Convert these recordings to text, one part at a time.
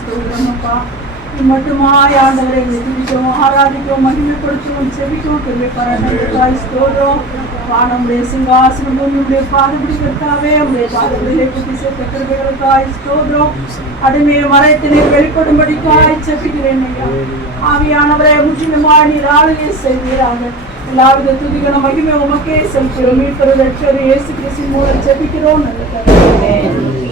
ஸ்தோத்திரமப்பா மட்டுமாய் ஆண்டவரை துதிக்கும் ஆராதிக்கும் மகிமைப்படுத்தும் செவிக்கும் பெருமை ஸ்தோத்திரம் வானமுடைய சிங்காசனம் உங்களுடைய பாதபடி கர்த்தாவே உங்களுடைய பாதபடியிலே குத்தி சேர்த்த ஸ்தோத்திரம். அடிமையை மறைத்தினை வெளிப்படும்படிக்காய் செப்பிக்கிறேன் ஐயா. ஆவியானவரை முற்றிலுமாய் நீர் ஆளுகை செய்வீராக. எல்லாவித மகிமை உமக்கே செலுத்துகிறோம். மீட்பது ரட்சகர் இயேசு கிறிஸ்து மூலம் ஜெபிக்கிறோம் நல்ல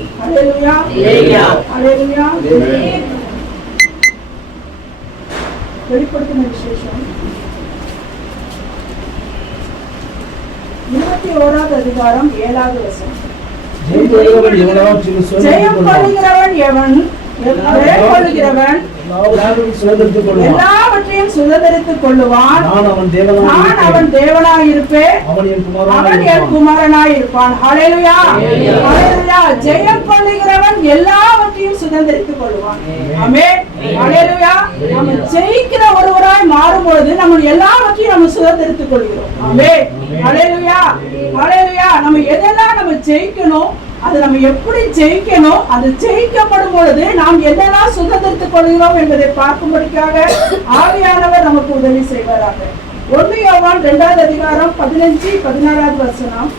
வெளிப்படுத்தின விசேஷம். இருபத்தி ஓராவது அதிகாரம் ஏழாவது வசனம். ஜெயம். கொள்கிறவன் எவன் கொள்கிறவன் எல்லாவற்றையும் சுதந்திரத்துக் கொள்வான். எல்லாவற்றையும் சுதந்திரித்துக் கொள்ளுவான். நான் அவன் தேவனாய் நான் அவன் இருப்பேன். அவன் என் குமாரனாய் இருப்பான். ஹalleluya. ஹalleluya. ஜெயம் கொள்ளுகிறவன் எல்லாவற்றையும் சுதந்திரித்துக் கொள்வான் ஆமென். ஹalleluya. நம்ம ஜெயிக்கிற ஒருவராய் மாறும்பொழுது நம்ம எல்லாவற்றையும் நம்ம சுதந்திரித்துக் கொள்கிறோம். ஆமென். ஹalleluya. ஹalleluya. நம்ம எதெல்லாம் நம்ம ஜெயிக்கணும் அது நம்ம எப்படி ஜெயிக்கணும் அது ஜெயிக்கப்படும் பொழுது நாம் என்னெல்லாம் சுதந்திரித்துக் கொள்கிறோம் என்பதை பார்க்கும்படிக்காக ஆவியானவர் நமக்கு உதவி செய்வாராக. ஒன்று யோவான் இரண்டாவது அதிகாரம் பதினஞ்சு பதினாறாவது வசனம்.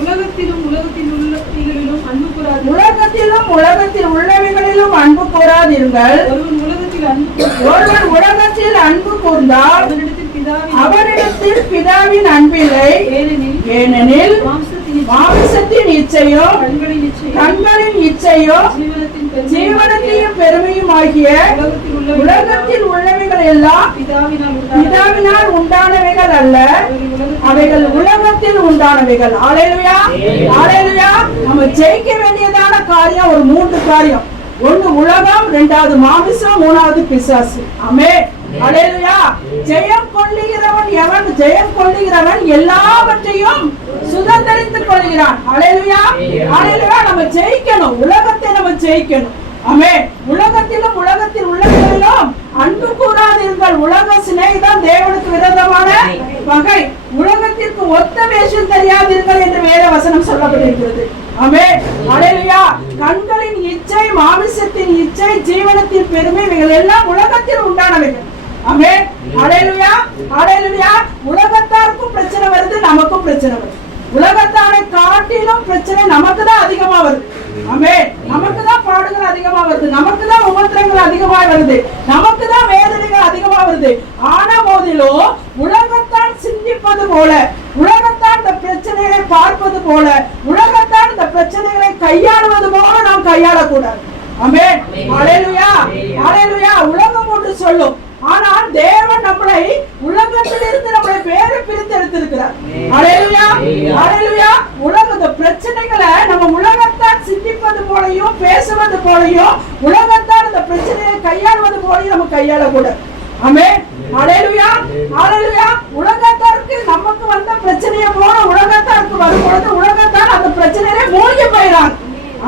உலகத்திலும் உலகத்தில் உள்ளவைகளிலும் அன்பு கூறாது உலகத்திலும் உலகத்தில் உள்ளவைகளிலும் அன்பு கூறாதீர்கள். ஒருவன் உலகத்தில் அன்பு ஒருவன் உலகத்தில் அன்பு கூர்ந்தால் அவனிடத்தில் பிதாவின் அன்பில்லை. ஏனெனில் ஏனெனில் மாம்சத்தின் இச்சை, மாமிசத்தின் இச்சையோ கண்களின் இச்சை கண்களின் இச்சையோ ஜீவனத்தையும் பெருமையும் ஆகிய உலகத்தில் உள்ளவைகள் எல்லாம் பிதாவினால் உண்டான பிதாவினால் உண்டானவைகள் அல்ல. அவைகள் உலகத்தில் உண்டானவைகள். ஆலேலுயா ஆலேலுயா நம்ம ஜெயிக்க வேண்டியதான காரியம் ஒரு மூன்று காரியம். ஒண்ணு உலகம் ரெண்டாவது மாமிசம் மூணாவது பிசாசு. ஆலேலுயா ஜெயம் கொள்ளுகிறவன் எவன்? ஜெயம் கொள்ளுகிறவன் எல்லாவற்றையும் சுதந்திரித்துக் கொள்கிறான். ஆலேலுயா ஆலேலுயா நம்ம ஜெயிக்கணும். உலகத்தை நம்ம ஜெயிக்கணும். ஆமே உலகத்திலும் உலகத்தில் உள்ளவர்களிலும் அன்பு கூறாதீர்கள். உலக சிநேகிதம் தேவனுக்கு விரோதமான பகை உலகத்திற்கு ஒத்த வேஷம் தெரியாதீர்கள் என்று வேற வசனம் சொல்லப்பட்டிருக்கிறது. ஆமே அலையா கண்களின் இச்சை மாமிசத்தின் இச்சை ஜீவனத்தின் பெருமை இவைகள் எல்லாம் உலகத்தில் உண்டானவைகள். ஆமே அலையா அலையா உலகத்தாருக்கும் பிரச்சனை வருது நமக்கும் பிரச்சனை வருது. உலகத்தாரை காட்டிலும் பிரச்சனை நமக்கு தான் அதிகமா வருது. ஆமே நமக்கு தான் பாடுகள் அதிகமா வருது. நமக்கு தான் உபத்திரங்கள் அதிகமா வருது. நமக்கு தான் வேதனைகள் அதிகமா வருது. ஆன போதிலும் உலகத்தான் சிந்திப்பது போல உலகத்தான் இந்த பிரச்சனைகளை பார்ப்பது போல உலகத்தான் இந்த பிரச்சனைகளை கையாளுவது போல நாம் கையாளக்கூடாது. ஆமே அலையலுயா அலையலுயா உலகம் ஒன்று சொல்லும். ஆனால் தேவன் நம்மளை உலகத்திலிருந்து நம்மளை வேறு பிரித்து எடுத்திருக்கிறார். அலையலுயா அலையலுயா உலக பிரச்சனைகளை நம்ம உலகத்தான் சிந்திப்பது போலையும் பேசுவது போலையும் உலகத்தான் இந்த பிரச்சனையை கையாளுவது போலையும் நம்ம கையாளக்கூடாது. ஆமே அலையலுயா அலையலுயா உலகத்தாருக்கு நமக்கு வந்த பிரச்சனையை போல உலகத்தாருக்கு வரும்பொழுது உலகத்தார் அந்த பிரச்சனையிலே மூழ்கி போயிறாங்க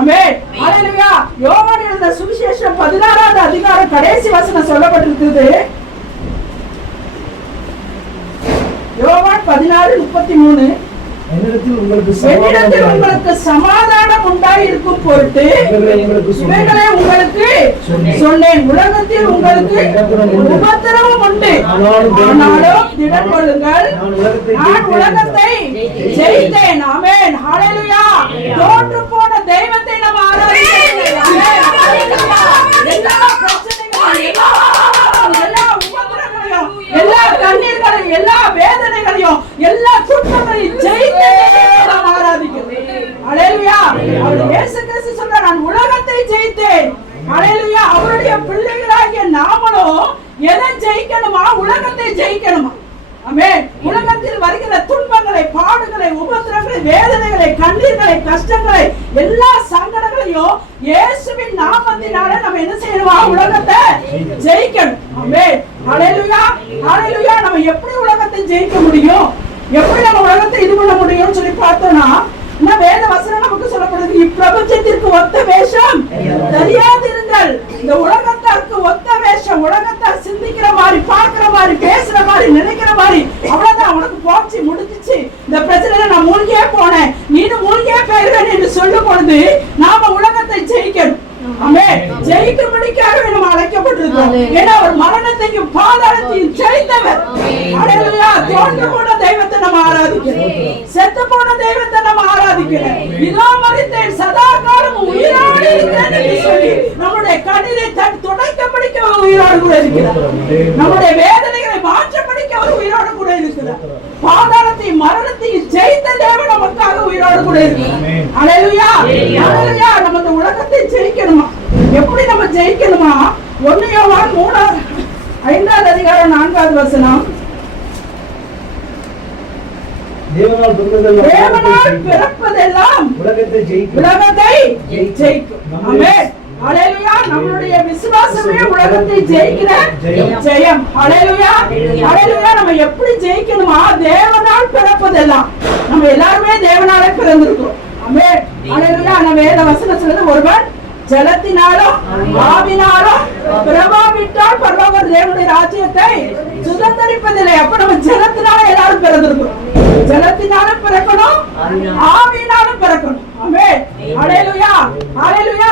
ஆமே அல்லேலூயா யோவான் சுவிசேஷம் பதினாறாவது அதிகாரம் கடைசி வசனம் சொல்லப்பட்டிருக்கிறது. யோவான் பதினாறு முப்பத்தி மூணு என்னிடத்தில் உங்களுக்கு சமாதானம் உண்டாயிருக்கும் பொருட்டு இவைகளை உங்களுக்கு சொன்னேன். உலகத்தில் உங்களுக்கு உபத்திரவம் உண்டு. ஆனாலும் கொள்ளுங்கள். நான் உலகத்தை நான் உலகத்தை ஜெயித்தேன். ஆமென். ஹalleluya. தோற்று போன தெய்வத்தை நம்ம ஆராதிக்கிறோம் ஆமென். எல்லா கண்ணீர்களையும் எல்லா வேதனைகளையும் எல்லா துன்பங்களையும் ஜெயித்தே நாம் ஆராதிக்கிறோம் ஹalleluya அவர் இயேசு கிறிஸ்து சொன்னார் நான் உலகத்தை ஜெயித்தேன். ஹalleluya அவருடைய பிள்ளைகளாகிய நாமளும் எதை ஜெயிக்கணுமா? உலகத்தை ஜெயிக்கணுமா? ஆமென். உலகத்தில் வருகிற துன்பங்களை பாடுகளை உபத்திரங்களை வேதனைகளை கண்ணீர்களை கஷ்டங்களை எல்லா சங்கடங்களையும் இயேசுவின் நாமத்தினால நம்ம என்ன செய்யணுமா? உலகத்தை ஜெயிக்கணும். ஆமென். ஹalleluya ஹalleluya நம்ம எப்படி உலகத்தை ஜெயிக்க முடியும்? எப்படி நம்ம உலகத்தை இது பண்ண முடியும்னு சொல்லி பார்த்தோம்னா இந்த வேத வசனம் நமக்கு சொல்லப்படுது. இப்பிரபஞ்சத்திற்கு ஒத்த வேஷம். தெரியாதிருங்கள். இந்த உலகத்திற்கு ஒத்த வேஷம் உலகத்தார் சிந்திக்கிற மாதிரி பார்க்கிற மாதிரி பேசுற மாதிரி நினைக்கிற மாதிரி அவ்வளவுதான். உனக்கு போச்சு முடிஞ்சிச்சு. இந்த பிரச்சனையில நான் மூழ்கியே போனேன். நீனும் மூழ்கியே போயிருவேன் என்று சொல்லும் பொழுது நாம உலகத்தை ஜெயிக்கணும். ஆமே. நம்ம அழைக்கப்பட்டிருக்கோம் ஏன்னா அவர் மரணத்தையும் பாதாளத்தையும் ஜெயித்தவர். தோன்று போன தெய்வத்தை நம்ம ஆராதிக்கிறோம். செத்து போன தெய்வத்தை நம்ம ஆராதிக்கிறோம். இதோ மறித்தேன். சதா காலம் உயிரோடு இருக்கிறேன் என்று சொல்லி நம்முடைய கண்ணீரை தன் துடைக்கப்படிக்க அவர் உயிரோடு கூட இருக்கிறார். நம்முடைய வேதனைகளை மாற்றப்படிக்க அவர் உயிரோடு கூட இருக்கிறார். பாதாளத்தையும் மரணத்தையும் ஜெயித்த தேவன் நமக்காக உயிரோடு கூட இருக்கிறார். அலையா அலையா நம்ம இந்த உலகத்தை ஜெயிக்கணுமா? எப்படி நம்ம ஜெயிக்கணுமா? ஒன்னு யோவான் மூணாவது ஐந்தாவது அதிகாரம் நான்காவது வசனம். தேவனால் பிறந்ததெல்லாம் தேவனால் பிறப்பதெல்லாம் உலகத்தை ஜெயிக்கும். உலகத்தை ஜெயிக்கும். ஹalleluya. நம்மளுடைய விசுவாசமே உலகத்தை ஜெயிக்கிற ஜெயம். ஹalleluya. ஹalleluya. நம்ம எப்படி ஜெயிக்கணுமா தேவனால் பிறப்பதெல்லாம் நம்ம எல்லாருமே தேவனாலே பிறந்திருக்கிறோம். ஆமென். ஹalleluya. நம்ம வேத வசனம் சொல்லுது ஒருவன் ஜலத்தினாலும் ஆவினாலும் பிரபாவிட்டால் பரலோக தேவனுடைய ராஜ்யத்தை சுதந்திரிப்பதில்லை. அப்ப நம்ம ஜலத்தினால எல்லாரும் பிறந்திருக்கிறோம். ஜலத்தினாலும் பிறக்கணும் ஆவியினாலும் பிறக்கணும்.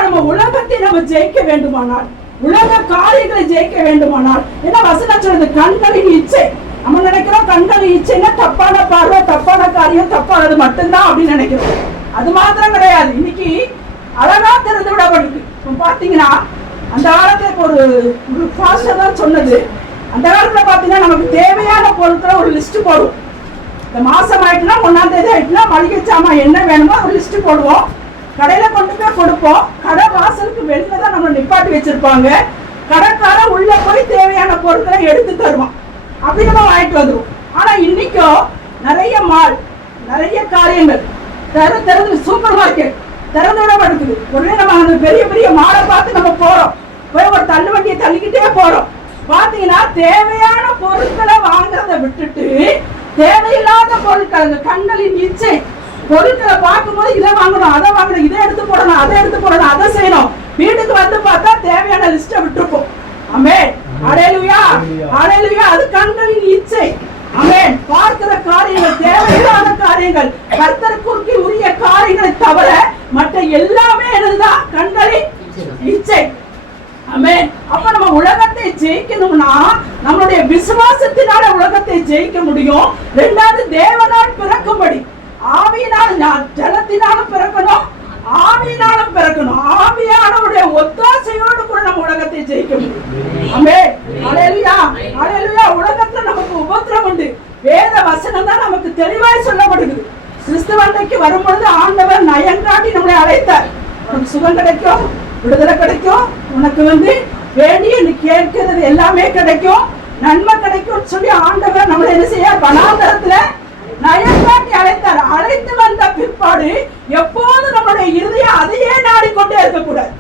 நம்ம உலகத்தை நம்ம ஜெயிக்க வேண்டுமானால் உலக காரியங்களை ஜெயிக்க வேண்டுமானால் என்ன வசனம் சொல்றது கண்களின் இச்சை. நம்ம நினைக்கிறோம் கண்களின் இச்சைன்னா தப்பான பார்வை தப்பான காரியம் தப்பானது மட்டும்தான் அப்படின்னு நினைக்கிறோம். அது மாத்திரம் கிடையாது. இன்னைக்கு அழகா திறந்து விடப்படுது இப்ப பாத்தீங்கன்னா அந்த காலத்துல ஒரு ஒரு பாஸ்டர் தான் சொன்னது. அந்த காலத்துல பாத்தீங்கன்னா நமக்கு தேவையான பொருட்களை ஒரு லிஸ்ட் போடுவோம். இந்த மாதம் ஆயிட்டுனா ஒன்றாம் தேதி ஆயிட்டுனா மளிகை சாமான் என்ன வேணுமோ ஒரு லிஸ்ட்டு போடுவோம். கடையில் கொண்டு போய் கொடுப்போம். கடை வாசலுக்கு வெளியில தான் நம்ம நிப்பாட்டி வச்சுருப்பாங்க. கடைக்காரன் உள்ளே போய் தேவையான பொருட்களை எடுத்து தருவோம் அப்படி நம்ம வாங்கிட்டு வந்துடுவோம் ஆனால் இன்றைக்கோ நிறைய மால் நிறைய காரியங்கள் திற திறந்து சூப்பர் மார்க்கெட் திறந்து விடப்படுது. உடனே நம்ம அந்த பெரிய பெரிய மாலை பார்த்து நம்ம போகிறோம் போய் ஒரு தள்ளு வண்டியை தள்ளிக்கிட்டே போகிறோம் பார்த்தீங்கன்னா தேவையான பொருட்களை வாங்குறத விட்டுட்டு தேவையில்லாத பொருட்கள் அந்த கண்களின் இச்சை. பொருட்களை பார்க்கும்போது இதை வாங்கணும் அதை வாங்கணும் இதை எடுத்து போடணும் அதை எடுத்து போடணும் அதை செய்யணும். வீட்டுக்கு வந்து பார்த்தா தேவையான லிஸ்ட்டை விட்டுருப்போம். ஆமென். அடையலுயா அடையலுயா அது கண்களின் இச்சை. ஆமென். பார்க்கிற காரியங்கள் தேவையில்லாத காரியங்கள் கர்த்தருக்குறுக்கி உரிய காரியங்களை தவிர மற்ற எல்லாமே என்னதுதான் கண்களின் இச்சை. அப்ப நம்ம உலகத்தை ஜெயிக்கணும்னா நம்மளுடைய விசுவாசத்தினால உலகத்தை ஜெயிக்க முடியும். ரெண்டாவது தேவனால் பிறக்கும்படி. ஆவியினால் நான் ஜலத்தினாலும் பிறக்கணும். ஆவியினாலும் பிறக்கணும். ஆவியானவருடைய ஒத்தாசையோடு கூட நம்ம உலகத்தை ஜெயிக்க முடியும். அமே அலையா அலையா உலகத்துல நமக்கு உபத்திரம் உண்டு. வேத வசனம் தான் நமக்கு தெளிவாய் சொல்லப்படுது கிறிஸ்துவண்டைக்கு வரும்பொழுது ஆண்டவர் நயங்காட்டி நம்மளை அழைத்தார். நமக்கு சுகம் கிடைக்கும். விடுதலை கிடைக்கும். உனக்கு வந்து வேண்டிய நீ கேட்கிறது எல்லாமே கிடைக்கும். நன்மை கிடைக்கும் சொல்லி ஆண்டவர் நம்மளை என்ன செய்ய வனாந்தரத்துல நயங்காட்டி அழைத்தார். அழைத்து வந்த பிற்பாடு எப்போதும் நம்மளுடைய இருதயம் அதையே நாடிக்கொண்டே இருக்கக்கூடாது.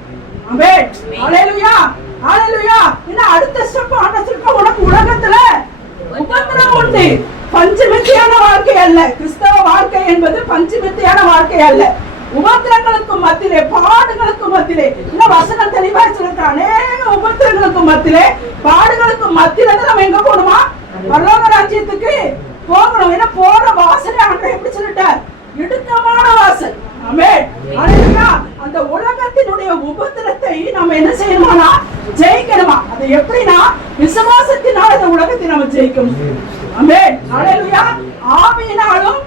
ஆமென். ஹalleluya. ஹalleluya. இன்னும் அடுத்த ஸ்டெப் ஆன ஸ்டெப் உனக்கு உலகத்துல உபத்திரம் உண்டு. பஞ்சமித்தியான வாழ்க்கை அல்ல. கிறிஸ்தவ வாழ்க்கை என்பது பஞ்சமித்தியான வாழ்க்கை அல்ல. உபத்திரங்களுக்கும் மத்தியிலே பாடுகளுக்கும் மத்தியிலே. இன்னும் வசனம் தெளிவா வச்சிருக்க அநேக உபத்திரங்களுக்கும் மத்தியிலே பாடுகளுக்கும் மத்தியில இருந்து நம்ம எங்க போகணுமா? பரலோக ராஜ்யத்துக்கு போகணும். ஏன்னா போற வாசலை ஆண்டவர் எப்படி சொல்லிட்டார். இடுக்கமான வாசல். அந்த உலகத்தினுடைய உபத்திரத்தை நம்ம என்ன செய்யணுமானா ஜெயிக்கணுமா? அது எப்படின்னா விசுவாசத்தினால அந்த உலகத்தை நம்ம ஜெயிக்க முடியும் ஆமென் ஆவியினாலும்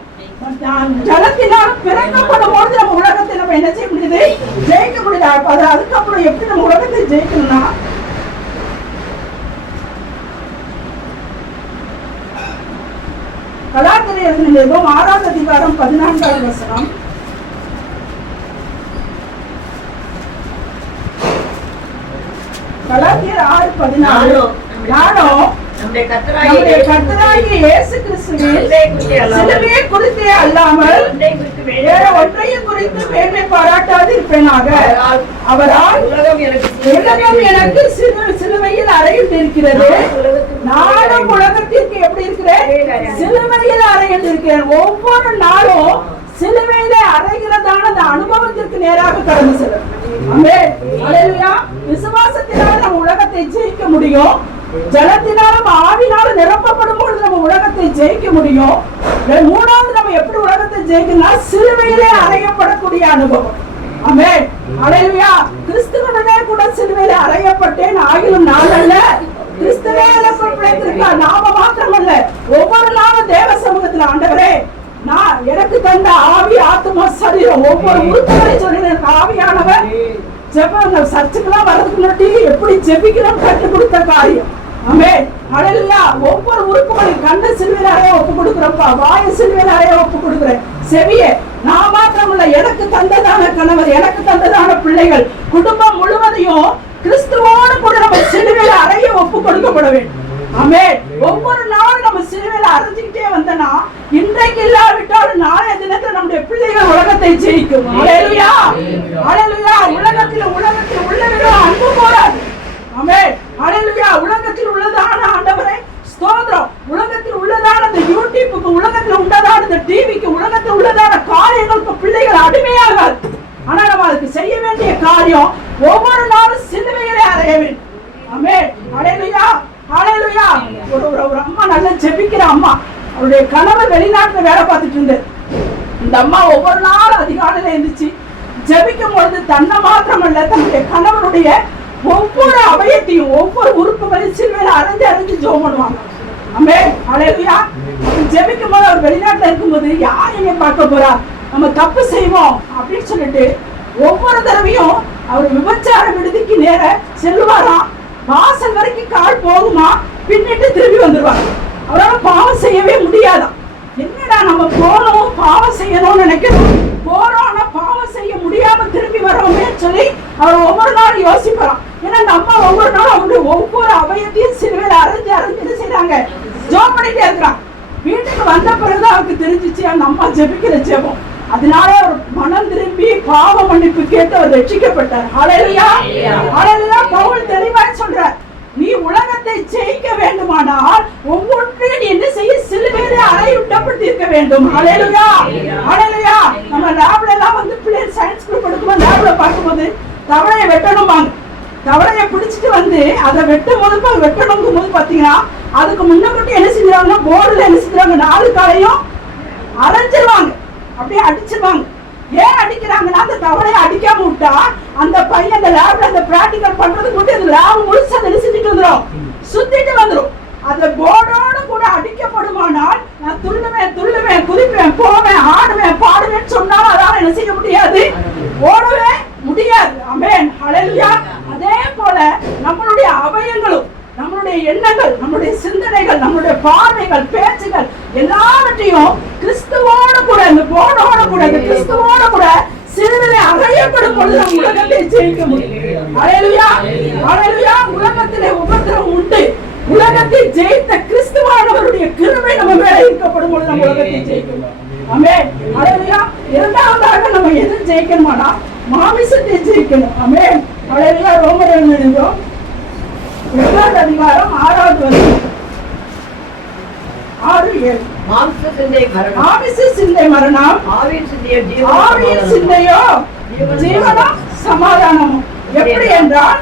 நான் ஜலத்தினாலும் பிறக்கப்படும் பொழுது நம்ம உலகத்தை நம்ம என்ன செய்ய முடியுது? ஜெயிக்க முடியுது? அது அதுக்கப்புறம் எப்படி நம்ம உலகத்தை ஜெயிக்கணும்னா? கலாத்திரையர் நிலையம் ஆறாவது அதிகாரம் பதினான்காவது வசனம். கலாத்தியர் ஆறு பதினாலு. நானும் நம்முடைய கர்த்தராகிய இயேசு குறித்தே அல்லாமல் வேற ஒன்றையும் மேன்மை பாராட்டாது இருப்பேனாக அவரால் அவரால் உலகம் எனக்கு சிறு சிலுவையில் அறையில் இருக்கிறது நானும் உலகத்திற்கு எப்படி இருக்கிறேன்? சிலுவையில் அறையில் இருக்கிறேன் ஒவ்வொரு நாளும் சிலுவையில அறைகிறதான அந்த அனுபவத்திற்கு நேராக கடந்து செல்லும். விசுவாசத்தினால நம்ம உலகத்தை ஜெயிக்க முடியும். ஜலத்தினாலும் ஆவினாலும் நிரப்பப்படும் பொழுது நம்ம உலகத்தை ஜெயிக்க முடியும். மூணாவது நம்ம எப்படி உலகத்தை ஜெயிக்கணும்னா சிலுவையிலே அறையப்படக்கூடிய அனுபவம். ஆமென். ஹalleluya கிறிஸ்துவனுடனே கூட சிலுவையில அறையப்பட்டேன். ஆகிலும் நான் அல்ல கிறிஸ்துவே எனக்குள் பிழைத்திருக்கார் நாம அல்ல ஒவ்வொரு நாளும் தேவ சமூகத்தில் ஆண்டவரே நான் எனக்கு தந்த ஆவி ஆத்மா சரீரம் ஒவ்வொரு உறுப்புகளை சொல்லி ஆவியானவர். ஜெபம் சர்ச்சுக்கெல்லாம் வர்றதுக்கு முன்னாடி எப்படி ஜெபிக்கிறோம் கற்றுக் கொடுத்த காரியம். ஒவ்வொரு உறுப்புகளையும் கண்ண சிலுவையில் அறைய ஒப்பு கொடுக்குறப்பா வாய சிலுவையில் அறைய ஒப்பு கொடுக்குறேன். செவிய நான் மாத்திரமில்ல எனக்கு தந்ததான கணவர் எனக்கு தந்ததான பிள்ளைகள். குடும்பம் முழுவதையும் கிறிஸ்துவோடு கூட நம்ம சிலுவையில் அறைய ஒப்பு கொடுக்கப்பட வேண்டும். ஆமே ஒவ்வொரு நாளும் நம்ம சிலுவையில அரைஞ்சுக்கிட்டே வந்தனா இன்றைக்கு இல்லாவிட்டாலும் நாளைய தினத்துல நம்முடைய பிள்ளைகள் உலகத்தை ஜெயிக்கும். அழலுயா அழலுயா உலகத்தில் உலகத்தில் உள்ளவர்கள் அன்பு போராது ஆமே அலையலுயா உலகத்தில் உள்ளதான ஆண்டவரே ஸ்தோத்திரம். உலகத்தில் உள்ளதான இந்த யூடியூப்புக்கு உலகத்தில் உள்ளதான இந்த டிவிக்கு உலகத்தில் உள்ளதான காரியங்களுக்கு பிள்ளைகள் அடிமையாகாது ஆனா நம்ம அதுக்கு செய்ய வேண்டிய காரியம் ஒவ்வொரு நாளும் சிலுவையிலே அறைய வேண்டும் ஆமே அலையலுயா ஹalleluya ஒரு ஒரு அம்மா நல்லா ஜெபிக்கிற அம்மா. அவருடைய கணவர் வெளிநாட்டுல வேலை பார்த்துட்டு இருந்தார். இந்த அம்மா ஒவ்வொரு நாளும் அதிகாலையில எழுந்துச்சு ஜெபிக்கும் பொழுது தன்னை மாத்திரமல்ல தன்னுடைய கணவருடைய ஒவ்வொரு அவயத்தையும் ஒவ்வொரு உறுப்பு உறுப்புகளையும் சிறுவையில அரைஞ்சு அரைஞ்சு ஜோம் பண்ணுவாங்க. அம்மே அழகுயா ஜெபிக்கும் போது அவர் வெளிநாட்டுல இருக்கும்போது யார் என்னை பார்க்க போறா? நம்ம தப்பு செய்வோம் அப்படின்னு சொல்லிட்டு ஒவ்வொரு தடவையும் அவர் விபச்சார விடுதிக்கு நேர செல்லுவாராம். வாசல் வரைக்கும் கால் போகுமா? பின்னிட்டு திரும்பி வந்துருவாங்க அவரால் பாவம் செய்யவே முடியாதான் என்னடா நம்ம போனோம் பாவம் செய்யணும்னு நினைக்கிறோம்? போறோம் ஆனா பாவம் செய்ய முடியாம திரும்பி வரோமே சொல்லி அவர் ஒவ்வொரு நாள் யோசிப்பாராம். ஏன்னா நம்ம ஒவ்வொரு நாளும் அவருடைய ஒவ்வொரு அவயத்தையும் சிறுவையில் அரைஞ்சு அரைஞ்சு என்ன செய்றாங்க? ஜோம் பண்ணிட்டே இருக்கிறான். வீட்டுக்கு வந்த பிறகுதான் அவருக்கு தெரிஞ்சிச்சு அந்த அம்மா ஜெபிக்கிற ஜெபம். அதனால அவர் மனம் திரும்பி பாவ மன்னிப்பு கேட்டு அவர் ரட்சிக்கப்பட்டார். ஹalleluya ஹalleluya பவுல் தெளிவாய் சொல்றார் நீ உலகத்தை ஜெயிக்க வேண்டுமானால் ஒவ்வொன்றையும் நீ என்ன செய்ய? சிலுவையிலே அறையுட்டப்பட்டு இருக்க வேண்டும். ஹalleluya ஹalleluya நம்ம லேப்ல எல்லாம் வந்து பிள்ளைகள் சயின்ஸ் குரூப் எடுக்கும்போது லேப்ல பார்க்கும்போது தவளையை வெட்டணுமாங்க தவளையை பிடிச்சிட்டு வந்து அதை வெட்டும் போது வெட்டணுங்கும் போது பாத்தீங்கன்னா அதுக்கு முன்ன மட்டும் என்ன செஞ்சாங்கன்னா போர்டுல என்ன செஞ்சாங்க நாலு காலையும் அரைஞ்சிருவாங்க. அப்படியே அடிச்சிருவாங்க. ஏன் அடிக்கிறாங்கன்னா அந்த தவளையை அடிக்காம விட்டா அந்த பையன் அந்த லேப்ல அந்த பிராக்டிகல் பண்றதுக்கு மட்டும் அந்த லேப் முழுசு அதை செஞ்சுட்டு வந்துடும் சுத்திட்டு வந்துடும் அந்த போர்டோட கூட அடிக்கப்படுமானால் நான் துள்ளுவேன் துள்ளுவேன் குதிப்பேன் போவேன் ஆடுவேன் பாடுவேன் சொன்னாலும் அதால என்ன செய்ய முடியாது? ஓடவே முடியாது. அமேன் ஹalleluya அதே போல நம்மளுடைய அவயங்களும் நம்மளுடைய எண்ணங்கள் நம்மளுடைய சிந்தனைகள் நம்மளுடைய பார்வைகள் பேச்சுகள் எல்லாவற்றையும் கிறிஸ்துவோட கூட இந்த போனோட கூட இந்த கிறிஸ்துவோட கூட சிறுவிலை அறையப்படும் பொழுது நம் உலகத்தை ஜெயிக்க முடியும். அலையலுயா அலையலுயா உலகத்திலே உபத்திரம் உண்டு. உலகத்தை ஜெயித்த கிறிஸ்துவானவருடைய கிருமை நம்ம மேல இருக்கப்படும் பொழுது நம்ம உலகத்தை ஜெயிக்கணும் ஆமே அலையலுயா இரண்டாவதாக நம்ம எது ஜெயிக்கணுமானா மாமிசத்தை ஜெயிக்கணும். ஆமே அலையலுயா ரோமர் எழுதினோம் எட்டாவது அதிகாரம் ஆறாவது வசனம். ஆறு ஏழு. மாம்ச சிந்தை மரணம். மாமிச சிந்தை மரணம். ஆவியின் சிந்தைய ஆவியின் சிந்தையோ ஜீவனம் சமாதானமும் எப்படி என்றால்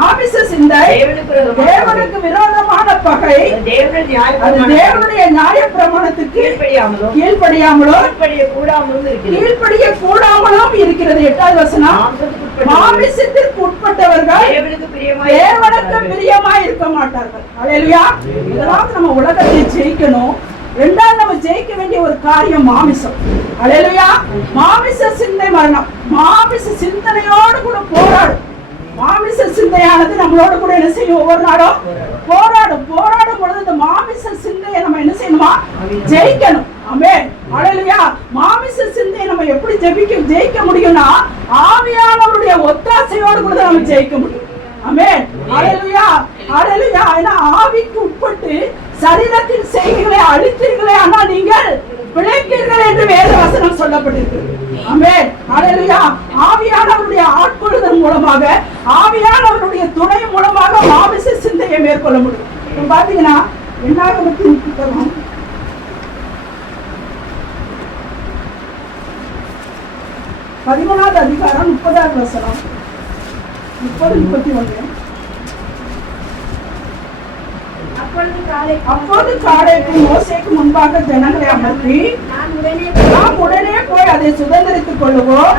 மாம்ச சிந்தை தேவனுக்கு விரோதமான பகை. தேவனுடைய நியாய பிரமாணத்துக்கு கீழ்ப்படியாமலும் கீழ்ப்படியாமலோ? கீழ்ப்படிய கூடாமலும் இருக்கிறது. எட்டாவது வசனம். மாமிசத்திற்கு உட்பட்டவர்கள் தேவனுக்கு. பிரியமா இருக்க மாட்டார்கள். அல்லேலூயா இதெல்லாம் நம்ம உலகத்தை ஜெயிக்கணும். ரெண்டாவது நம்ம ஜெயிக்க வேண்டிய ஒரு காரியம் மாமிசம். அல்லேலூயா மாமிச சிந்தை மரணம். மாமிச சிந்தனையோடு கூட போராடும். மாமிச சிந்தையானது நம்மளோட கூட என்ன செய்யும்? ஒவ்வொரு நாளும் போராடும். போராடும் பொழுது இந்த மாமிச சிந்தையை நம்ம என்ன செய்யணுமா? ஜெயிக்கணும். ஆமே அழலையா மாமிச சிந்தையை நம்ம எப்படி ஜெபிக்க ஜெயிக்க முடியும்னா ஆவியானவருடைய ஒத்தாசையோடு கூட நம்ம ஜெயிக்க முடியும். ஆமென். ஹalleluya ஹalleluya ஏன்னா ஆவிக்கு உட்பட்டு சரீரத்தின் செய்கைகளை அழித்தீர்களே ஆனால் நீங்கள் பிழைப்பீர்கள் என்று வேத வசனம் சொல்லப்பட்டிருக்கிறது ஆமென். ஹalleluya. ஆவியானவருடைய ஆட்கொள்ளுதல் மூலமாக ஆவியானவருடைய துணை மூலமாக மாமிச சிந்தையை மேற்கொள்ள முடியும். பாத்தீங்கன்னா எண்ணாகமத்தின் புத்தகம். பதிமூணாவது அதிகாரம் முப்பதாவது வசனம். முப்பது முப்பத்தி ஒன்று அப்பொழுது காலை அப்போது காடைக்கு மோசேக்கு முன்பாக ஜனங்களை அமர்த்தி நாம் உடனே போய் அதை சுதந்திரித்துக் கொள்ளுவோம்.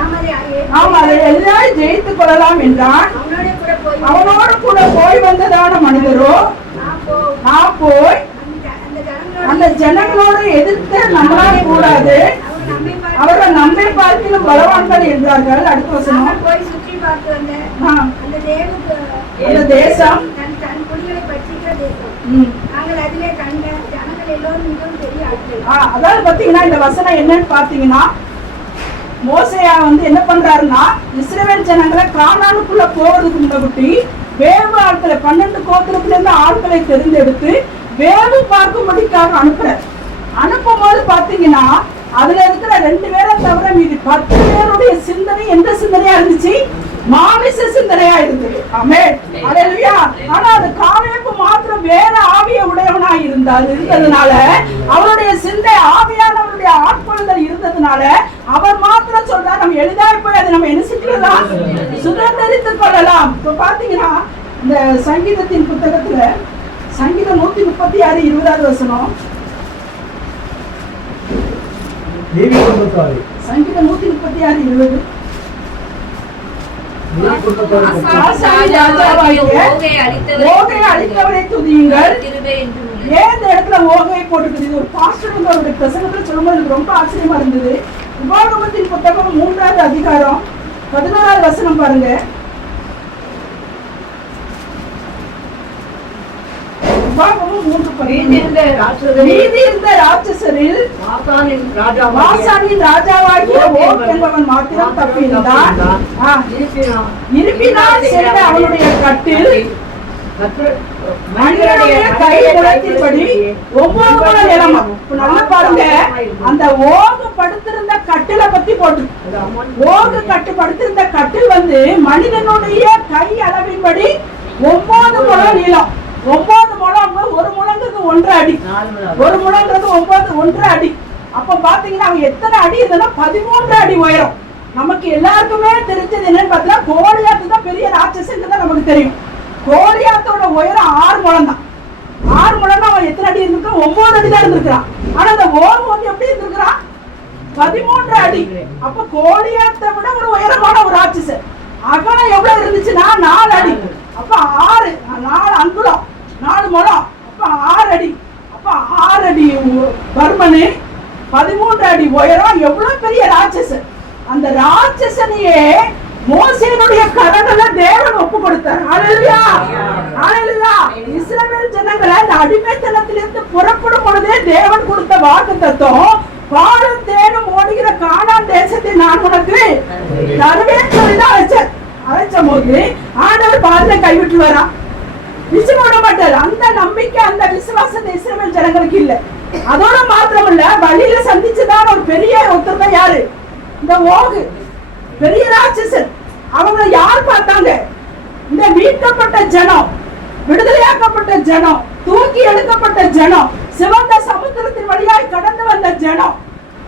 நாம் அதை எல்லாம் ஜெயித்துக் கொள்ளலாம் என்றான் அவனோட கூட போய் வந்ததான மனிதரோ நான் போய் அந்த ஜனங்களோட எதிர்த்து நம்மளால் கூடாது. அவர்கள் நம்மை பார்க்கிலும் பலவான்கள் என்றார்கள். அடுத்த வசனம். அந்த தேசம் தன் தன் குடிகளை பற்றிக்கிற தேசம் ம். நாங்கள் அதிலே கண்ட ஜனங்கள் எல்லோரும் மிகவும் பெரிய ஆட்கள். ஆ, அதாவது பாத்தீங்கன்னா இந்த வசனம் என்னன்னு பாத்தீங்கன்னா மோசையா வந்து என்ன பண்றாருன்னா ஜனங்களை கானானுக்குள்ள போறதுக்கு முன்னகுட்டி வேவு ஆட்களை பன்னெண்டு கோத்திரத்துல இருந்து ஆட்களை தெரிந்தெடுத்து வேவு பார்க்கும்படிக்காக அனுப்புறார். அனுப்பும் போது பாத்தீங்கன்னா அதுல இருக்கிற ரெண்டு பேரை தவிர மீதி பத்து பேருடைய சிந்தனை எந்த சிந்தனையா இருந்துச்சு? மாமிச சிந்தனையா இருந்தது. ஆமே அல்லேலூயா ஆனா அது காவேப்பு மாத்திரம் வேற ஆவிய உடையவனா இருந்தார். இருந்ததுனால அவருடைய சிந்தை ஆவியானவருடைய ஆட்கொள்ளுதல் இருந்ததுனால அவர் மாத்திரம் சொல்றார் நம்ம எளிதாய் போய் அதை நம்ம என்ன செஞ்சிடலாம் சுதந்திரித்துக் கொள்ளலாம். இப்ப பாத்தீங்கன்னா இந்த சங்கீதத்தின் புத்தகத்துல சங்கீதம் நூத்தி முப்பத்தி ஆறு இருபதாவது வசனம். சங்கீதம் நூத்தி முப்பத்தி ஆறு இருபது தேவி குடும்பத்தாரே ஆசாரி ராஜாவாகிய ஓகை அளித்தவரை துதியுங்கள் கிருபை என்று உள்ளது. ஏன் இடத்துல ஓகை போட்டுக்குது இது ஒரு பாஸ்டர் அவருடைய பிரசங்கத்துல சொல்லும்போது எனக்கு ரொம்ப ஆச்சரியமா இருந்தது. உபாகமத்தின் புத்தகம் மூன்றாவது அதிகாரம் பதினோராவது வசனம் பாருங்க. உபாகமம் மூன்று ராட்சசரில் வாசானின் ராஜாவாகிய என்பவன் மாத்திரம். இருப்பினால் அவனுடைய கட்டில் அந்த ஓகு படுத்திருந்த கட்டில பத்தி போட்டு. ஓகு கட்டு படுத்திருந்த கட்டில் வந்து மனிதனுடைய கை அளவின்படி ஒன்பது முழம் நீளம். ஒன்பது முழம் ஒரு முழங்குக்கு ஒன்றரை அடி. ஒரு முழங்கிறது ஒன்பது ஒன்றரை அடி. அப்ப பாத்தீங்கன்னா அவன் எத்தனை அடி இருந்ததுன்னா பதிமூன்று அடி உயரம். நமக்கு எல்லாருக்குமே தெரிஞ்சது என்னன்னு பார்த்தீங்கன்னா கோலியாத்து தான் பெரிய ராட்சசன் தான் நமக்கு தெரியும். கோலியாத்தோட உயரம் ஆறு முழம் தான். ஆறு முழம்னா அவன் எத்தனை அடி இருந்திருக்கான்? ஒன்பது அடி தான் இருந்திருக்கான் ஆனா அந்த ஓம் வந்து எப்படி இருந்திருக்கிறான்? பதிமூன்று அடி. அப்ப கோலியாத்தை விட ஒரு உயரமான ஒரு ராட்சசன். அகலம் எவ்வளவு இருந்துச்சுன்னா நாலு அடி. அப்ப ஆறு நாலு அங்குலம். நாலு முழம் அப்ப ஆறு அடி அப்ப ஆறு அடி பர்மனு பதிமூன்று அடி உயரம். எவ்வளவு பெரிய ராட்சசன். அந்த ராட்சசனையே மோசையனுடைய கரங்களை தேவன் ஒப்பு கொடுத்தார் ஹalleluya. ஹalleluya. இஸ்ரவேல் ஜனங்களை அந்த அடிமைத்தனத்திலிருந்து புறப்படும் பொழுதே தேவன் கொடுத்த வாக்கு தத்துவம் பாலும் தேனும் ஓடுகிற காணான் தேசத்தை நான் உனக்கு தருவேன் சொல்லிதான் அழைச்சேன் அழைச்ச போது ஆண்டவர் பாதத்தை கைவிட்டு வரான். நிச்சயம் போட மாட்டார் அந்த நம்பிக்கை அந்த விசுவாசத்தை இஸ்ரேல் ஜனங்களுக்கு இல்ல. அதோட மாத்திரம் இல்ல வழியில சந்திச்சதான ஒரு பெரிய ஒருத்தர் தான் யாரு? இந்த ஓகு. பெரிய ராட்சசன். அவங்க யார் பார்த்தாங்க? இந்த மீட்கப்பட்ட ஜனம் விடுதலையாக்கப்பட்ட ஜனம் தூக்கி எடுக்கப்பட்ட ஜனம் சிவந்த சமுத்திரத்தின் வழியாய் கடந்து வந்த ஜனம்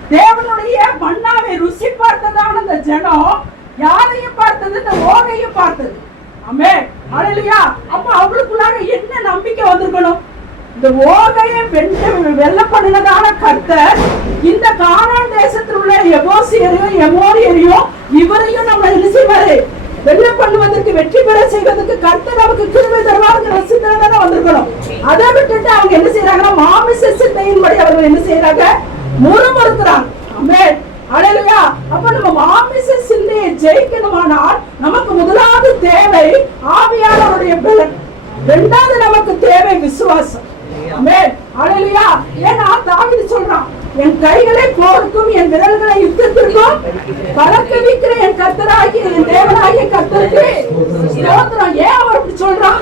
தேவனுடைய மண்ணாவை ருசி பார்த்ததான அந்த ஜனம் யாரையும் பார்த்தது இந்த ஓகையும் பார்த்தது. அமே அழலையா? அப்ப அவங்களுக்குள்ளாக என்ன நம்பிக்கை வந்திருக்கணும்? இந்த ஓகையை வென்ற வெல்ல பண்ணினதான கர்த்தர் இந்த கானான் தேசத்தில் உள்ள எபோசியரையும் எமோரியரையும் இவரையும் நம்ம என்ன செய்வாரு வெல்ல பண்ணுவதற்கு வெற்றி பெற செய்வதற்கு கர்த்தர் நமக்கு கிருபை தருவாருங்கிற சிந்தனை தானே வந்திருக்கணும். அதை விட்டுட்டு அவங்க என்ன செய்யறாங்கன்னா மாமிச சிந்தையின்படி அவர்கள் என்ன செய்யறாங்க முறுமுறுக்கிறாங்க. ஆமென் அழலையா அப்ப நம்ம மாமிச சிந்தையை ஜெயிக்கணுமானால் நமக்கு முதலாவது தேவை ஆவியாளருடைய பலன் ரெண்டாவது நமக்கு தேவை விசுவாசம். ஆமென் ஏன்னா தாவிது சொல்றான் என் கைகளை போருக்கும் என் விரல்களை யுத்தத்திற்கும் பழக்கவிக்கிற என் கத்தராகி என் தேவனாகிய கர்த்தருக்கு ஸ்தோத்திரம். ஏன் அவர் அப்படி சொல்றான்?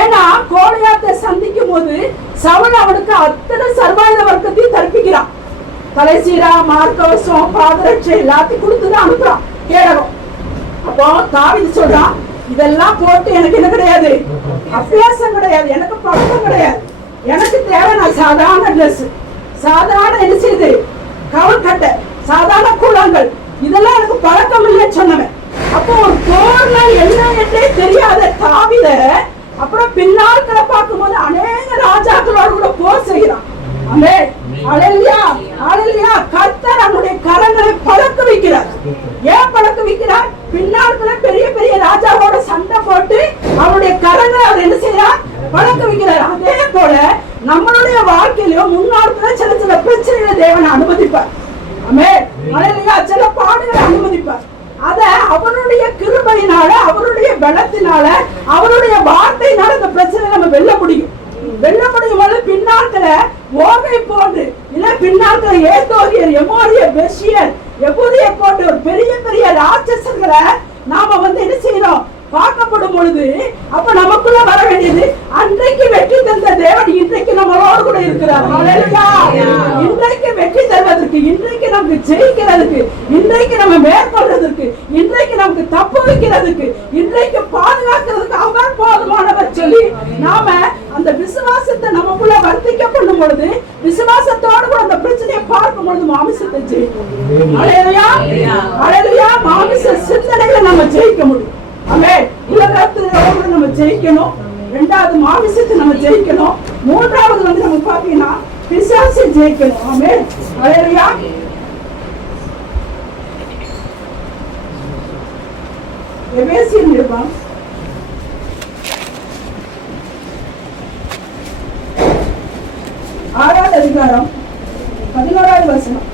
ஏன்னா கோலியாத்தை சந்திக்கும் போது சவன் அவனுக்கு அத்தனை சர்வாயுத வர்க்கத்தையும் தற்பிக்கிறான் தலைசீரா மார்க்கவசம் பாதரட்சை எல்லாத்தையும் கொடுத்துதான் அனுப்புறான். கேடகம். அப்போ தாவிது சொல்றான் இதெல்லாம் போட்டு எனக்கு என்ன கிடையாது? அபியாசம் கிடையாது. எனக்கு பழக்கம் கிடையாது. எனக்கு தேவை நான் சாதாரண ட்ரெஸ் சாதாரண என்ன செய்யுது கவல் கட்டை. சாதாரண கூழாங்கல். இதெல்லாம் எனக்கு பழக்கம் இல்லைன்னு சொன்னவன். அப்போ ஒரு போர்ல என்ன என்றே தெரியாத தாவித அப்புறம் பின்னாட்களை பார்க்கும்போது அநேக செய்கிறான். அம்மே ஹalleluya ஹalleluya கர்த்தர் நம்முடைய கரங்களை பழக்க வைக்கிறார். ஏன் பழக்க வைக்கிறார்? பின்னாட்கள பெரிய பெரிய ராஜாவோட சண்டை போட்டு அவருடைய கரங்களை அவர் என்ன செய்யறார் பழக்க வைக்கிறார். அதே போல நம்மளுடைய வாழ்க்கையிலும் முன்னாட்கள சில சில பிரச்சனைகளை தேவன் அனுமதிப்பார். அமே ஹalleluya சில பாடுகளை அனுமதிப்பார். அத அவருடைய கிருபையினால அவருடைய பலத்தினால அவருடைய வார்த்தையினால இந்த பிரச்சனை நம்ம வெல்ல முடியும். வெல்ல முடியும். போது பின்னாட்களை ஓகை போன்று. இல்ல பின்னாட்கள ஏத்தோரியர் எமோரிய பெஷியர் எபூதிய போன்ற ஒரு பெரிய பெரிய ராட்சசர்களை நாம வந்து என்ன செய்யறோம்? பார்க்கப்படும் பொழுது அப்ப நமக்குள்ள வர வேண்டியது அன்றைக்கு வெற்றி தந்த தேவன் இன்றைக்கு நம்மளோடு கூட இருக்கிறார். இன்றைக்கு வெற்றி தருவதற்கு இன்றைக்கு நமக்கு ஜெயிக்கிறதுக்கு இன்றைக்கு நம்ம மேற்கொள்றதற்கு இன்றைக்கு நமக்கு தப்பு வைக்கிறதுக்கு இன்றைக்கு பாதுகாக்கிறதுக்கு அவர் போதுமானவர். சொல்லி நாம அந்த விசுவாசத்தை நமக்குள்ள வர்த்திக்க பண்ணும் பொழுது விசுவாசத்தோடு கூட அந்த பிரச்சனையை பார்க்கும் பொழுது மாமிசத்தை ஜெயிக்கும் ஹalleluya. ஹalleluya. மாமிச சிந்தனைகளை நம்ம ஜெயிக்க முடியும். ஆமென் உலகத்துல நம்ம ஜெயிக்கணும். ரெண்டாவது மாமிசத்தை நம்ம ஜெயிக்கணும். மூன்றாவது வந்து நம்ம பாத்தீங்கன்னா பிசாசை ஜெயிக்கணும். ஆமென் ஹalleluya. எபேசியர் நிருபம் ஆறாவது அதிகாரம் பதினோராவது வசனம்.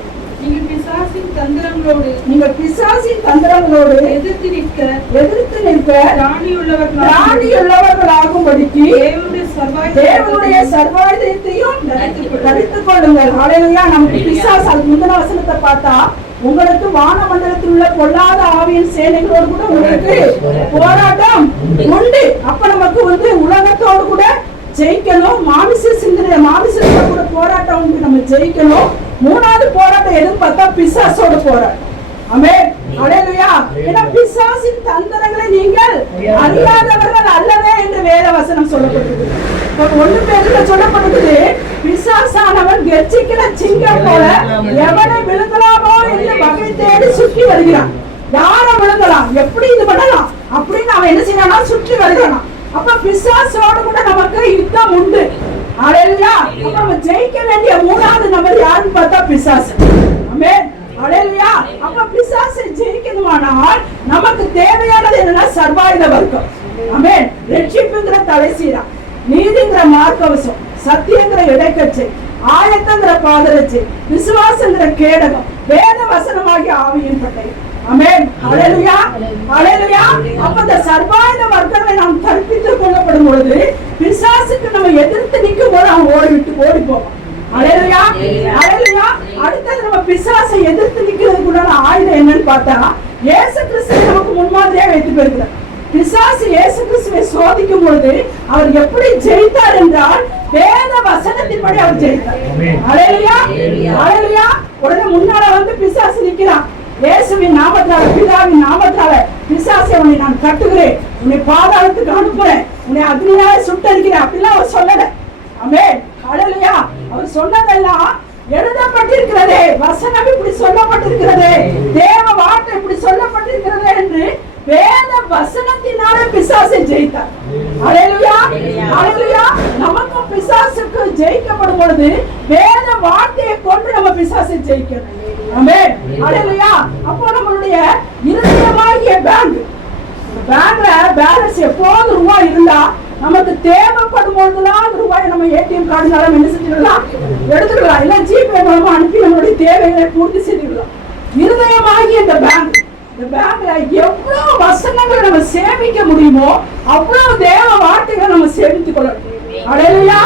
நீங்கள் பிசாசின் தந்திரங்களோடு நீங்க பிசாசின் தந்திரங்களோடு எதிர்த்து நிற்க எதிர்த்து நிற்க ராணியுள்ளவர்களாக ராணியுள்ளவர்களாகும்படிக்கு தேவனுடைய சர்வாய் தேவனுடைய சர்வாயுதத்தையும் தரித்துக் கொள்ளுங்கள். ஹalleluya. நமக்கு பிசாசு அது முந்தின வசனத்தை பார்த்தா உங்களுக்கு வானமண்டலத்தில் உள்ள பொல்லாத ஆவியின் சேனைகளோடு கூட உங்களுக்கு போராட்டம் உண்டு. அப்ப நமக்கு வந்து உலகத்தோடு கூட ஜெயிக்கணும். மாமிச சிந்தனை மாமிசத்தோட கூட போராட்டம் நம்ம ஜெயிக்கணும். மூணாவது போராட்டம் எதுன்னு பார்த்தா பிசாசோட போராட்டம். ஆமென். ஹalleluya ஏன்னா பிசாசின் தந்திரங்களை நீங்கள் அறியாதவர்கள் அல்லவே என்று வேத வசனம் சொல்லப்பட்டிருக்கு ஒண்ணு பேர்ல சொல்லப்பட்டிருக்குது பிசாசானவன் கெர்ச்சிக்கிற சிங்கம் போல எவனை விழுங்கலாமோ என்று வகை தேடி சுற்றி வருகிறான். யார விழுங்கலாம்? எப்படி இது பண்ணலாம்? அப்படின்னு அவன் என்ன செய்யறானா சுற்றி வருகிறான். அப்ப பிசாசோடு கூட நமக்கு யுத்தம் உண்டு. அலையா நம்ம ஜெயிக்க வேண்டிய மூணாவது நபர் யாருன்னு பார்த்தா பிசாசு. ஆமென். ஹalleluya அப்ப பிசாசை ஜெயிக்கணுமானால் நமக்கு தேவையானது என்னன்னா சர்வாயுத வர்க்கம். அமேன் ரட்சிப்புங்கிற தலைசீரா நீதிங்கிற மார்க்கவசம். சத்தியங்கிற இடைக்கச்சை. ஆயத்தங்கிற பாதரட்சை. விசுவாசங்கிற கேடகம். வேத வசனமாகிய ஆவியின் பட்டை. ஆமென். ஹalleluya. ஹalleluya. அப்ப இந்த சர்வாயுத வர்க்கங்களை நாம் கற்பித்துக் கொள்ளப்படும் பொழுது பிசாசுக்கு நம்ம எதிர்த்து நிற்கும் போது அவன் ஓடி விட்டு ஓடி போவான் ஹalleluya. அடுத்தது நம்ம பிசாசை எதிர்த்து ஆயுதம் என்னன்னு பார்த்தா இயேசு கிறிஸ்து நமக்கு முன்மாதிரியா வைத்து போயிருக்கிறார் பிசாசு இயேசு கிறிஸ்துவை சோதிக்கும் பொழுது அவர் எப்படி ஜெயித்தார் என்றால் வேத வசனத்தின்படி அவர் ஜெயித்தார். ஹalleluya. ஹalleluya. உடனே முன்னால வந்து பிசாசு நிக்கிறான். இயேசுவின் நாமத்தால பிதாவின் நாமத்தால பிசாசை உன்னை நான் கட்டுகிறேன். உன்னை பாதாளத்துக்கு அனுப்புறேன் உன்னை அக்னியால சுட்டரிக்கிறேன். அப்படிலாம் அவர் சொல்லல. ஆமென். அழலையா அவர் சொன்னதெல்லாம் எழுதப்பட்டிருக்கிறதே. வசனம் இப்படி சொல்லப்பட்டிருக்கிறதே. தேவ வார்த்தை இப்படி சொல்லப்பட்டிருக்கிறதே என்று வேத வசனத்தினாலே பிசாசை ஜெயித்தார் ஹalleluya ஹalleluya நமக்கும் பிசாசுக்கு ஜெயிக்கப்படும் பொழுது வேத வார்த்தையை கொண்டு நம்ம பிசாசை ஜெயிக்கணும் ஆமென் ஹalleluya அப்போ நம்மளுடைய இருதயமாகிய பேங்க் பேங்க்ல பேலன்ஸ் எப்போதும் ரூபாய் இருந்தா நமக்கு தேவைப்படும் அந்த ரூபாயை நம்ம ஏடிஎம் கார்டுனால என்ன செஞ்சுக்கலாம் எடுத்துக்கலாம் இல்ல ஜிபே மூலமா அனுப்பி நம்மளுடைய தேவைகளை பூர்த்தி செய்துக்கலாம் இருதயமாகிய இந்த பேங்க் எவ்வளவு வசனங்களை நம்ம சேமிக்க முடியுமோ அவ்வளவு தேவ வார்த்தைகளை நம்ம சேமித்துக் கொள்ளணும் அலையா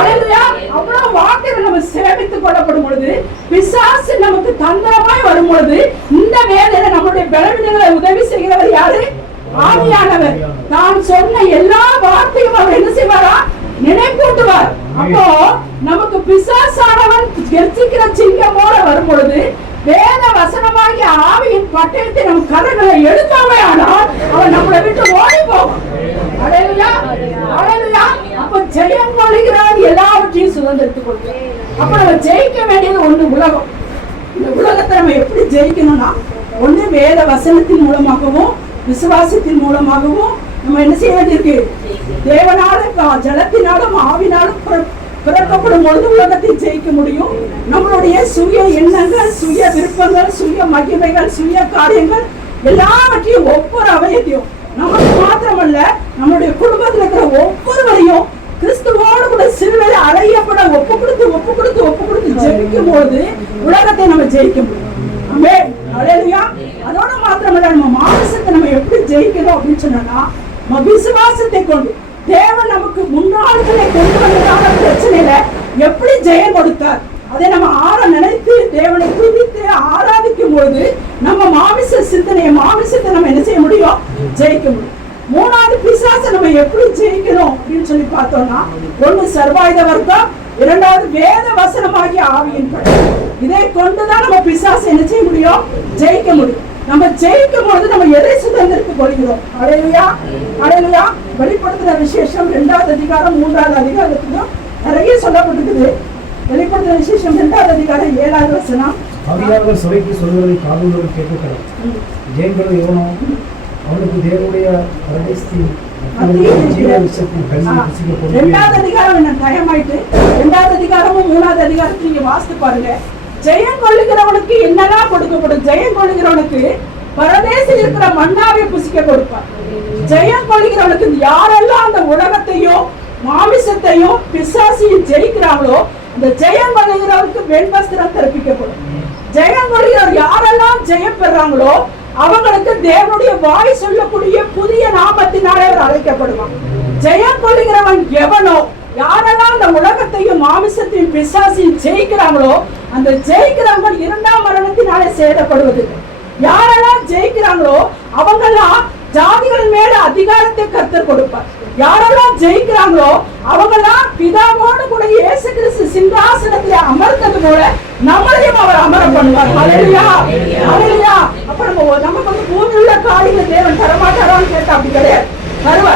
அலையா அவ்வளவு வார்த்தைகளை நம்ம சேமித்துக் கொள்ளப்படும் பொழுது பிசாசு நமக்கு தந்திரமாய் வரும் பொழுது இந்த வேலையில நம்மளுடைய பலவீனங்களை உதவி செய்கிறவர் யாரு? ஆவியானவர். தான் சொன்ன எல்லா வார்த்தையும் அவர் என்ன செய்வாரா? நினைப்பூட்டுவார். அப்போ நமக்கு பிசாசானவன் கெர்ச்சிக்கிற சிங்கமோட வரும் பொழுது வேத வசனமாகிய ஆவியின் பட்டயத்தை நம் கரங்களை எடுத்தாமே ஆனால் அவன் நம்மளை விட்டு ஓடி போகும் அப்ப ஜெயம் கொள்கிறான் எல்லாவற்றையும் சுதந்திரத்துக் கொள்கிறேன் அப்ப நம்ம ஜெயிக்க வேண்டியது ஒண்ணு உலகம். இந்த உலகத்தை நம்ம எப்படி ஜெயிக்கணும்னா ஒண்ணு வேத வசனத்தின் மூலமாகவும் விசுவாசத்தின் மூலமாகவும் நம்ம என்ன செய்ய வேண்டியிருக்கு? தேவனால ஜலத்தினாலும் ஆவினாலும் பிறக்கப்படும் பொழுது உலகத்தை ஜெயிக்க முடியும். நம்மளுடைய சுய எண்ணங்கள் சுய விருப்பங்கள் சுய மகிமைகள் சுய காரியங்கள் எல்லாவற்றையும் ஒவ்வொரு அவயத்தையும். நமக்கு மாத்திரமல்ல நம்மளுடைய குடும்பத்தில் இருக்கிற ஒவ்வொருவரையும் கிறிஸ்துவோடு கூட சிறுவரை அறையப்பட ஒப்பு கொடுத்து ஒப்பு கொடுத்து ஒப்பு கொடுத்து ஜெயிக்கும் போது உலகத்தை நம்ம ஜெயிக்க முடியும். ஆமே அலையா அதோட மாத்திரமல்ல நம்ம மானசத்தை நம்ம எப்படி ஜெயிக்கணும் அப்படின்னு சொன்னோம்னா நம்ம விசுவாசத்தை கொண்டு தேவன் நமக்கு முன்னாள்களை கொண்டு வந்ததான பிரச்சனையில எப்படி ஜெயம் கொடுத்தார்? அதை நம்ம ஆற நினைத்து தேவனை துதித்து ஆராதிக்கும் பொழுது நம்ம மாமிச சிந்தனையை மாமிசத்தை நம்ம என்ன செய்ய முடியும்? ஜெயிக்க முடியும். மூணாவது பிசாசை நம்ம எப்படி ஜெயிக்கணும் அப்படின்னு சொல்லி பார்த்தோம்னா ஒண்ணு சர்வாயுத வர்க்கம் இரண்டாவது வேத வசனமாகிய ஆவியின் படம் இதை கொண்டுதான் நம்ம பிசாசை என்ன செய்ய முடியும்? ஜெயிக்க முடியும். நம்ம ஜெயிக்கும் பொழுது நம்ம எதை சுதந்திரத்துக் கொள்கிறோம் அடையலையா அடையலையா வெளிப்படுத்துற விசேஷம் இரண்டாவது அதிகாரம் மூன்றாவது அதிகாரத்திலும் நிறைய சொல்லப்பட்டிருக்குது. வெளிப்படுத்துற விசேஷம் இரண்டாவது அதிகாரம் ஏழாவது வசனம். ஆவியானவர் சபைக்கு சொல்வதை காதுள்ளவர் கேட்கக்கூடாது ஜெயங்களும் எவனோ அவனுக்கு தேவனுடைய பரதேசி ஜீவ விஷயத்தின் கல்வி புசிக்க ரெண்டாவது அதிகாரம் என்ன? டயமாயிட்டு ரெண்டாவது அதிகாரமும் மூணாவது அதிகாரத்தையும் நீங்க வாசித்து பாருங்க. ஜெயம் கொள்ளுகிறவனுக்கு என்னெல்லாம் கொடுக்கப்படும். ஜெயம் கொள்ளுகிறவனுக்கு பரதேசில் இருக்கிற மண்ணாவை புசிக்க கொடுப்பார். ஜெயம் கொள்கிறவனுக்கு யாரெல்லாம் அந்த உலகத்தையும் மாமிசத்தையும் பிசாசியும் ஜெயிக்கிறாங்களோ அந்த ஜெயம் கொள்ளுகிறவனுக்கு வெண்வஸ்திரம் தெரிவிக்கப்படும் ஜெயம் கொள்கிறவர் யாரெல்லாம் ஜெயம் பெறாங்களோ அவங்களுக்கு தேவனுடைய வாய் சொல்லக்கூடிய புதிய நாமத்தினாலே அவர் அழைக்கப்படுவான் ஜெயம் கொள்கிறவன் எவனோ யாரெல்லாம் அந்த உலகத்தையும் மாமிசத்தையும் பிசாசையும் ஜெயிக்கிறாங்களோ அந்த ஜெயிக்கிறவங்க இரண்டாம் மரணத்தினாலே சேதப்படுவது. யாரெல்லாம் ஜெயிக்கிறாங்களோ அவங்கெல்லாம் ஜாதிகள் மேல அதிகாரத்தை கர்த்தர் கொடுப்பார். யாரெல்லாம் ஜெயிக்கிறாங்களோ அவங்கெல்லாம் பிதாவோடு கூட இயேசு கிறிஸ்து சிங்காசனத்துல அமர்ந்தது போல நம்மளையும் அவர் அமர பண்ணுவார் அலையா அலையா அப்ப நம்ம நமக்கு வந்து பூமி உள்ள தேவன் தரமாட்டாரான்னு கேட்டா அப்படி கிடையாது. நம்ம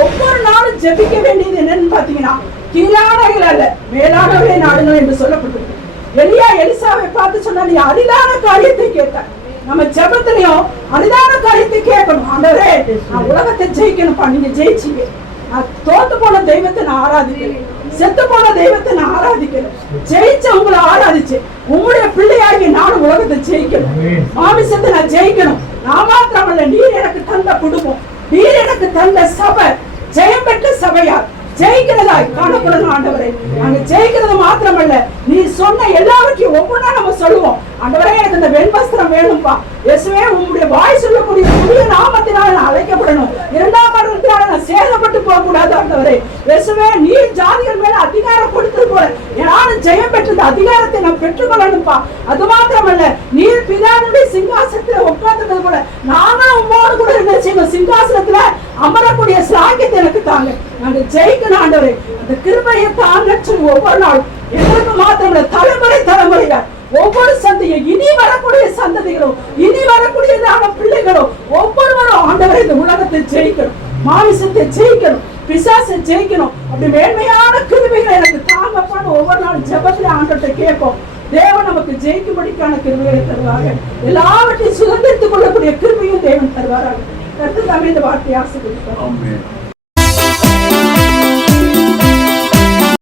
ஒவ்வொரு நாளும் ஜெபிக்க வேண்டியது என்னன்னு பாத்தீங்கன்னா கீழானவைகள் அல்ல மேலானவை நாடுங்கள் என்று சொல்லப்பட்டிருக்கு. எலியா எலிசாவை பார்த்து சொன்னா நீ அரிதான காரியத்தை கேட்ட நம்ம ஜெபத்திலையும் அரிதான காரியத்தை கேட்கணும். ஆண்டவரே நான் உலகத்தை ஜெயிக்கணும்ப்பா நீங்க ஜெயிச்சீங்க. நான் தோத்து போன தெய்வத்தை நான் ஆராதிக்கிறேன் செத்து போன தெய்வத்தை நான் ஆராதிக்கிறேன் ஜெயிச்ச உங்களை ஆராதிச்சு. உங்களுடைய பிள்ளையாகி நானும் உலகத்தை ஜெயிக்கணும். மாமிசத்தை நான் ஜெயிக்கணும். நான் மாத்திரமல்ல நீர் எனக்கு தந்த குடும்பம். நீர் எனக்கு தந்த சபை ஜெயம் பெற்ற சபையார் ஜெயிக்கிறதாய் காணப்படணும் ஆண்டவரே. நாங்க ஜெயிக்கிறது மாத்திரமல்ல நீ சொன்ன எல்லாவற்றையும் ஒவ்வொன்றா நம்ம சொல்லுவோம். ஆண்டவரே எனக்கு இந்த வெண்வஸ்திரம் வேணும்பா. இயேசுவே உங்களுடைய வாய் சொல்லக்கூடிய புதிய நாமத்தினால் நான் அழைக்கப்படணும். இரண்டாம் மரணத்தினால நான் சேதப்பட்டு போக கூடாது ஆண்டவரே. இயேசுவே நீ ஜாதிகள் மேல அதிகாரம் கொடுத்தது போல நானும் ஜெயம் பெற்ற அதிகாரத்தை நான் பெற்றுக்கொள்ளணும்பா. அது மாத்திரமல்ல நீர் பிதாவுடைய சிங்காசனத்துல உட்கார்ந்தது போல நானும் உங்களோடு கூட என்ன செய்யணும்? சிங்காசனத்துல அமரக்கூடிய சாக்கியத்தை எனக்கு தாங்க. அந்த ஜெயிக்கணும் ஆண்டவரே. அந்த கிருபையை தாங்க சொல்லி ஒவ்வொரு நாள் எங்களுக்கு மாத்திரம் தலைமுறை தலைமுறையா ஒவ்வொரு சந்தையும் இனி வரக்கூடிய சந்ததிகளும் இனி வரக்கூடிய பிள்ளைகளும் ஒவ்வொருவரும் ஆண்டவரை இந்த உலகத்தை ஜெயிக்கணும். மாமிசத்தை ஜெயிக்கணும். பிசாசை ஜெயிக்கணும். அப்படி மேன்மையான கிருமிகளை எனக்கு தாங்கப்பான்னு ஒவ்வொரு நாள் ஜபத்தில் ஆண்டவர்கிட்ட கேட்போம். தேவன் நமக்கு ஜெயிக்கும்படிக்கான கிருமிகளை தருவாங்க எல்லாவற்றையும் சுதந்திரித்துக் கொள்ளக்கூடிய கிருமியும் தேவன் தருவார்கள் கருத்து தாமே இந்த வார்த்தையை ஆசைப்படுத்தார் Amen.